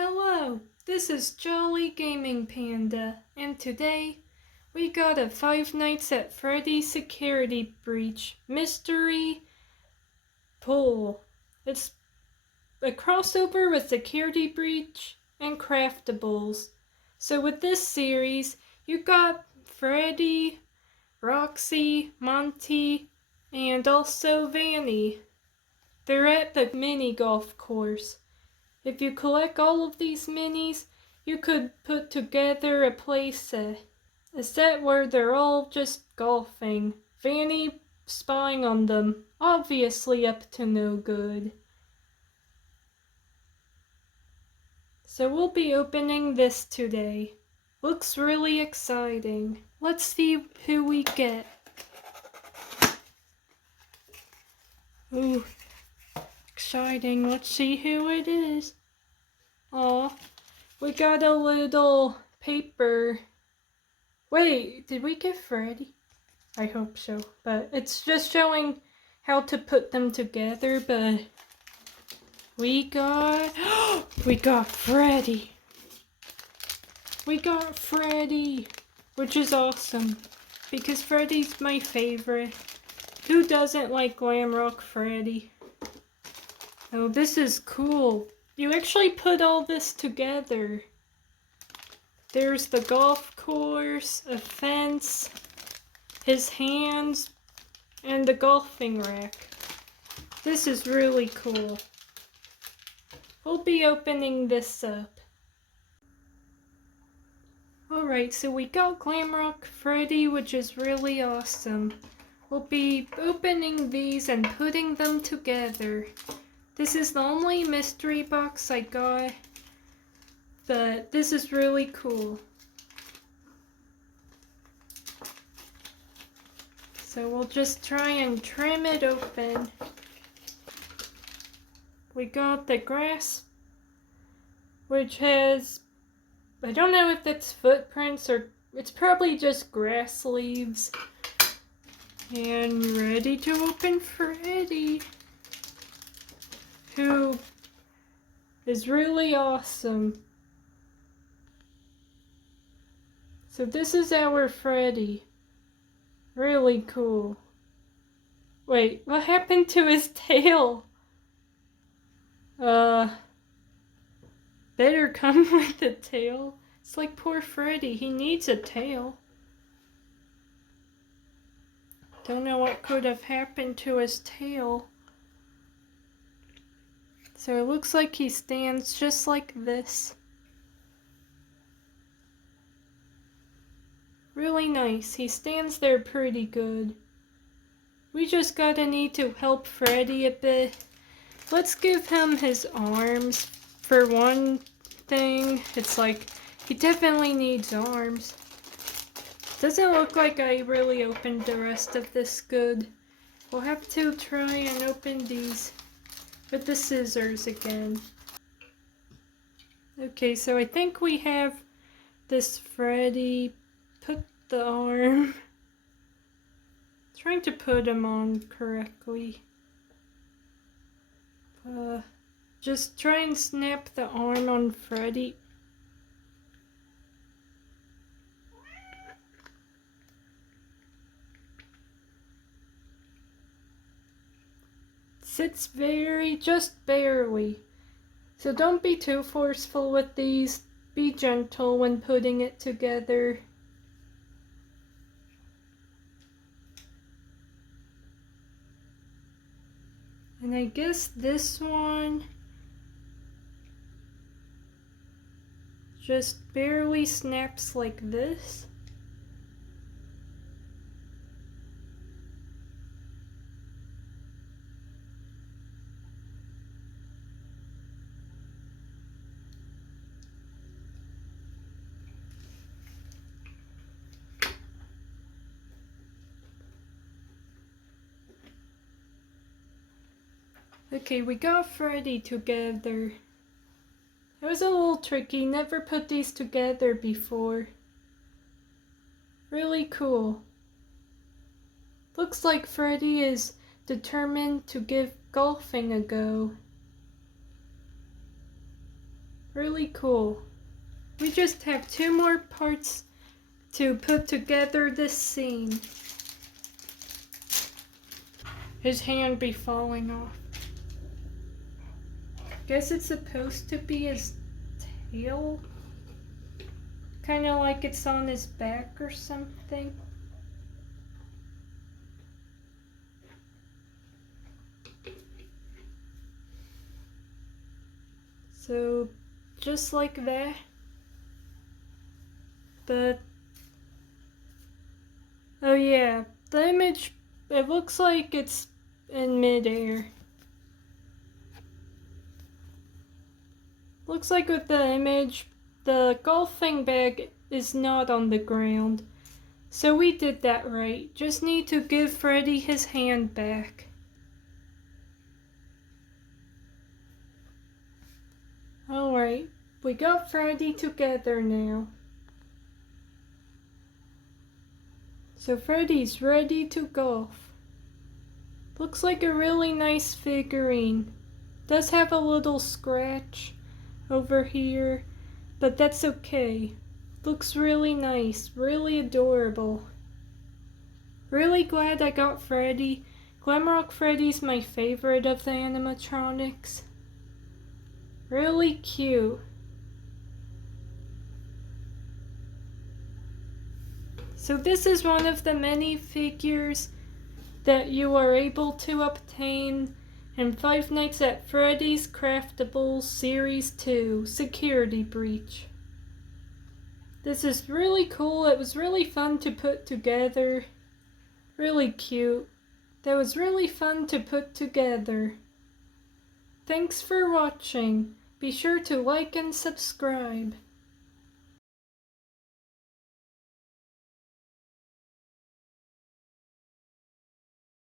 Hello, this is Jolly Gaming Panda, and today we got a Five Nights at Freddy's security breach mystery pull. It's a crossover with Security Breach and Craftables. So with this series, you got Freddy, Roxie, Monty, and also Vanny. They're at the mini golf course. If you collect all of these minis, you could put together a playset. A set where they're all just golfing. Vanny spying on them, obviously up to no good. So we'll be opening this today. Looks really exciting. Let's see who we get. Ooh, exciting. Let's see who it is. Aw, we got a little paper. Wait, did we get Freddy? I hope so, but it's just showing how to put them together, but we got Freddy. We got Freddy, which is awesome because Freddy's my favorite. Who doesn't like Glam Rock Freddy? Oh, this is cool. You actually put all this together. There's the golf course, a fence, his hands, and the golfing rack. This is really cool. We'll be opening this up. Alright, so we got Glamrock Freddy, which is really awesome. We'll be opening these and putting them together. This is the only mystery box I got, but this is really cool. So we'll just try and trim it open. We got the grass, which has, I don't know if it's footprints or it's probably just grass leaves. And ready to open Freddy, who is really awesome. So this is our Freddy. Really cool. Wait, what happened to his tail? Better come with a tail. It's like poor Freddy, he needs a tail. Don't know what could have happened to his tail. So it looks like he stands just like this. Really nice. He stands there pretty good. We just gotta need to help Freddy a bit. Let's give him his arms. For one thing, it's like he definitely needs arms. Doesn't look like I really opened the rest of this good. We'll have to try and open these with the scissors again. Okay, so I think we have this Freddy. Put the arm. Trying to put him on correctly. Just try and snap the arm on Freddy. Sits just barely. So don't be too forceful with these. Be gentle when putting it together. And I guess this one just barely snaps like this. Okay, we got Freddy together. It was a little tricky, never put these together before. Really cool. Looks like Freddy is determined to give golfing a go. Really cool. We just have 2 more parts to put together this scene. His hand be falling off. Guess it's supposed to be his tail? Kinda like it's on his back or something. So, just like that. But, oh yeah, the image, it looks like it's in midair. Looks like with the image, the golfing bag is not on the ground. So we did that right. Just need to give Freddy his hand back. Alright, we got Freddy together now. So Freddy's ready to golf. Looks like a really nice figurine. Does have a little scratch over here, but that's okay. Looks really nice, really adorable. Really glad I got Freddy. Glamrock Freddy's my favorite of the animatronics. Really cute. So this is one of the many figures that you are able to obtain in Five Nights at Freddy's Craftables Series 2 Security Breach. This is really cool. It was really fun to put together. Really cute. That was really fun to put together. Thanks for watching. Be sure to like and subscribe.